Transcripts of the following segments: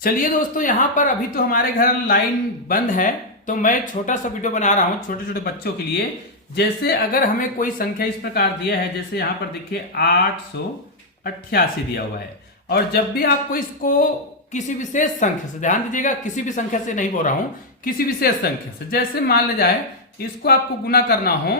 चलिए दोस्तों, यहाँ पर अभी तो हमारे घर लाइन बंद है, तो मैं छोटा सा वीडियो बना रहा हूँ छोटे छोटे बच्चों के लिए। जैसे अगर हमें कोई संख्या इस प्रकार दिया है, जैसे यहाँ पर देखिए 888 दिया हुआ है, और जब भी आपको इसको किसी विशेष संख्या से, ध्यान दीजिएगा किसी भी संख्या से नहीं बोल रहा हूं, किसी विशेष संख्या से, जैसे मान ले जाए इसको आपको गुना करना हो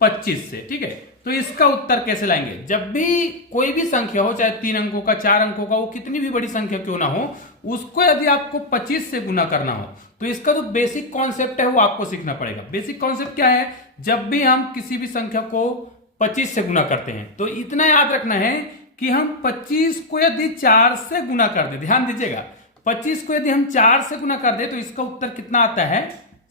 25 से, ठीक है, तो इसका उत्तर कैसे लाएंगे। जब भी कोई भी संख्या हो, चाहे 3 अंकों का 4 अंकों का, वो कितनी भी बड़ी संख्या क्यों ना हो, उसको यदि आपको 25 से गुना करना हो तो इसका जो बेसिक कॉन्सेप्ट है वो आपको सीखना पड़ेगा। बेसिक कॉन्सेप्ट क्या है, जब भी हम किसी भी संख्या को 25 से गुना करते हैं तो इतना याद रखना है कि हम 25 को यदि 4 से गुना कर दे, ध्यान दीजिएगा 25 को यदि हम 4 से गुना कर दे तो इसका उत्तर कितना आता है,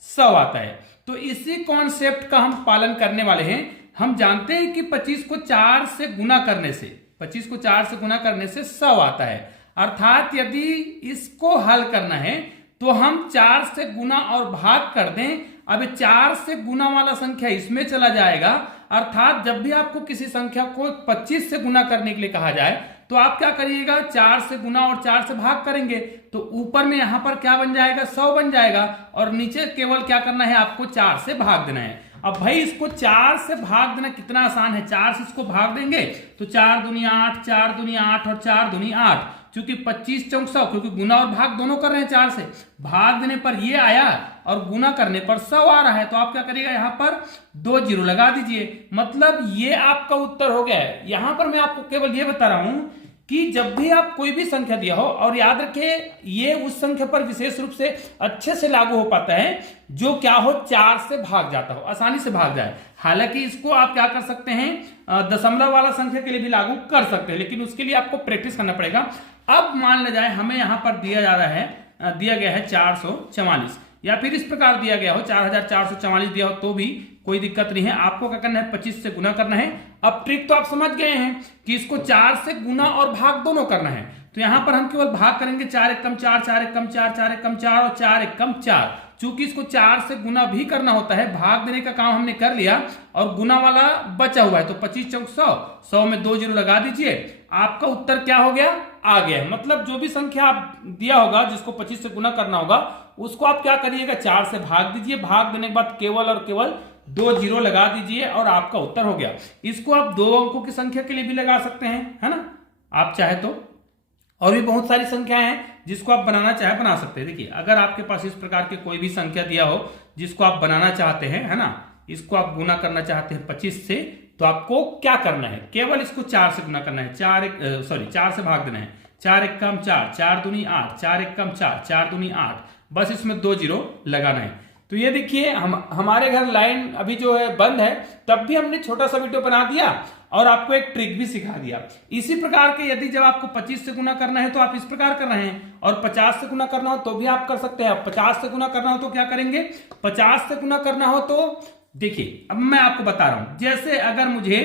100 आता है। तो इसी कॉन्सेप्ट का हम पालन करने वाले हैं। हम जानते हैं कि 25 को 4 से गुना करने से, 25 को 4 से गुना करने से 100 आता है। अर्थात यदि इसको हल करना है तो हम 4 से गुना और भाग कर दें। अब 4 से गुना वाला संख्या इसमें चला जाएगा। अर्थात जब भी आपको किसी संख्या को 25 से गुना करने के लिए कहा जाए तो आप क्या करिएगा, 4 से गुना और 4 से भाग करेंगे तो ऊपर में यहां पर क्या बन जाएगा, 100 बन जाएगा, और नीचे केवल क्या करना है, आपको 4 से भाग देना है। अब भाई इसको 4 से भाग देना कितना आसान है, 4 से इसको भाग देंगे तो 4 दूनी 8, 4 दूनी 8 और 4 दूनी 8, चूंकि 25 चौक 100, क्योंकि गुना और भाग दोनों कर रहे हैं, 4 से भाग देने पर ये आया और गुना करने पर 100 आ रहा है, तो आप क्या करिएगा, यहां पर 2 जीरो लगा दीजिए, मतलब ये आपका उत्तर हो गया है। यहां पर मैं आपको केवल ये बता रहा हूं कि जब भी आप कोई भी संख्या दिया हो, और याद रखिए ये उस संख्या पर विशेष रूप से अच्छे से लागू हो पाता है जो क्या हो, 4 से भाग जाता हो, आसानी से भाग जाए। हालांकि इसको आप क्या कर सकते हैं, दशमलव वाला संख्या के लिए भी लागू कर सकते हैं, लेकिन उसके लिए आपको प्रैक्टिस करना पड़ेगा। अब मान ले जाए हमें यहां पर दिया जा रहा है, दिया गया है 444, या फिर इस प्रकार दिया गया हो 4444 दिया हो तो भी कोई दिक्कत नहीं है। आपको क्या करना है, 25 से गुना करना है। अब ट्रिक तो आप समझ गए हैं कि इसको 4 से गुना और भाग दोनों करना है, तो यहां पर हम केवल भाग करेंगे, 4 एकम 4, 4 एकम 4, 4 एकम 4 और 4 एकम 4। चूंकि इसको 4 से गुना भी करना होता है, भाग देने का काम हमने कर लिया और गुना वाला बचा हुआ है, तो 25 चौक 100, 100 में 2 जीरो लगा दीजिए, आपका उत्तर क्या हो गया, आ गया। मतलब जो भी संख्या आप दिया होगा जिसको 25 से गुना करना होगा उसको आप क्या करिएगा, 4 से भाग दीजिए, भाग देने के बाद केवल और केवल 2 जीरो लगा दीजिए और आपका उत्तर हो गया। इसको आप 2 अंकों की संख्या के लिए भी लगा सकते हैं, है ना, आप चाहे तो। और भी बहुत सारी संख्याएं हैं जिसको आप बनाना चाहे बना सकते हैं। देखिए अगर आपके पास इस प्रकार के कोई भी संख्या दिया हो जिसको आप बनाना चाहते हैं, है ना, इसको आप गुना करना चाहते हैं 25 से, तो आपको क्या करना है, केवल इसको 4 से गुना करना है, 4 से भाग देना है, 4 एकम 4, 4 दूनी 8, 4 एकम 4, 4 दूनी 8, बस इसमें 2 जीरो लगाना है। तो ये देखिए हमारे घर लाइन अभी जो है बंद है, तब भी हमने छोटा सा वीडियो बना दिया और आपको एक ट्रिक भी सिखा दिया। इसी प्रकार के यदि जब आपको 25 से गुना करना है तो आप इस प्रकार कर रहे हैं, और 50 से गुना करना हो तो भी आप कर सकते हैं। 50 से गुना करना हो तो क्या करेंगे, 50 से गुना करना हो तो देखिए अब मैं आपको बता रहा हूं, जैसे अगर मुझे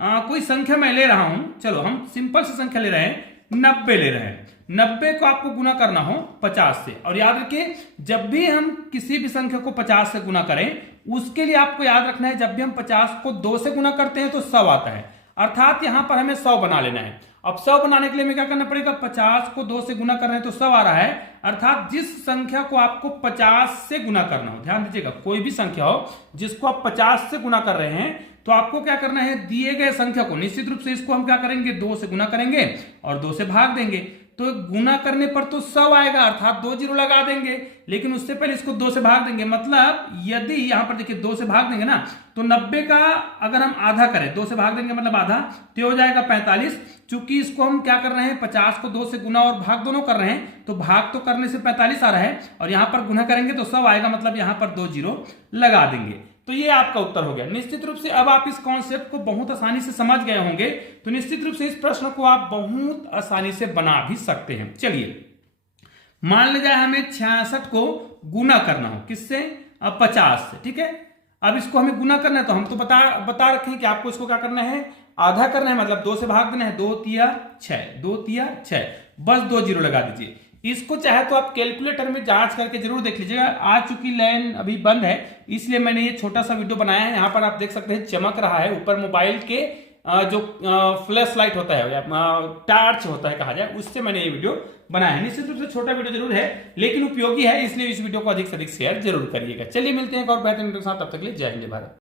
कोई संख्या मैं ले रहा हूं, चलो हम सिंपल सी संख्या ले रहे हैं, 90 ले रहे हैं, 90 को आपको गुना करना हो 50 से। और याद रखिए जब भी हम किसी भी संख्या को 50 से गुना करें उसके लिए आपको याद रखना है, जब भी हम 50 को 2 से गुना करते हैं तो 100 आता है, अर्थात यहां पर हमें 100 बना लेना है। अब 100 बनाने के लिए हमें क्या करना पड़ेगा, 50 को 2 से गुना कर रहे हैं तो 100 आ रहा है, अर्थात जिस संख्या को आपको 50 से गुना करना हो, ध्यान दीजिएगा कोई भी संख्या हो जिसको आप 50 से गुना कर रहे हैं तो आपको क्या करना है, दिए गए संख्या को निश्चित रूप से इसको हम क्या करेंगे, 2 से गुना करेंगे और 2 से भाग देंगे, तो गुना करने पर तो 100 आएगा, अर्थात 2 जीरो लगा देंगे, लेकिन उससे पहले इसको 2 से भाग देंगे। मतलब यदि यहां पर देखिए 2 से भाग देंगे ना तो 90 का अगर हम आधा करें, 2 से भाग देंगे मतलब आधा, तो हो जाएगा 45। चूंकि इसको हम क्या कर रहे हैं, 50 को 2 से गुना और भाग दोनों कर रहे हैं, तो भाग तो करने से 45 आ रहा है और यहां पर गुना करेंगे तो 100 आएगा, मतलब यहां पर 2 जीरो लगा देंगे। तो ये आपका उत्तर हो गया। निश्चित रूप से अब आप इस कॉन्सेप्ट को बहुत आसानी से समझ गए होंगे, तो निश्चित रूप से इस प्रश्न को आप बहुत आसानी से बना भी सकते हैं। चलिए मान ले जाए हमें 66 को गुना करना हो किससे, 50 से, ठीक है। अब इसको हमें गुना करना है तो हम तो बता रखे हैं कि आपको इसको क्या करना है, आधा करना है, मतलब 2 से भाग देना है, 2 तिया 6, 2 तिया 6, बस 2 जीरो लगा दीजिए। इसको चाहे तो आप कैलकुलेटर में जांच करके जरूर देख लीजिएगा। आज चूंकि लाइन अभी बंद है इसलिए मैंने ये छोटा सा वीडियो बनाया है, यहाँ पर आप देख सकते हैं चमक रहा है ऊपर मोबाइल के जो फ्लैश लाइट होता है या टार्च होता है कहा जाए, उससे मैंने ये वीडियो बनाया है। निश्चित रूप से छोटा वीडियो जरूर है लेकिन उपयोगी है, इसलिए इस वीडियो को अधिक से अधिक शेयर जरूर करिएगा। चलिए मिलते हैं एक और बेहतर वीडियो के साथ, तब तक के लिए जय हिंद भारत।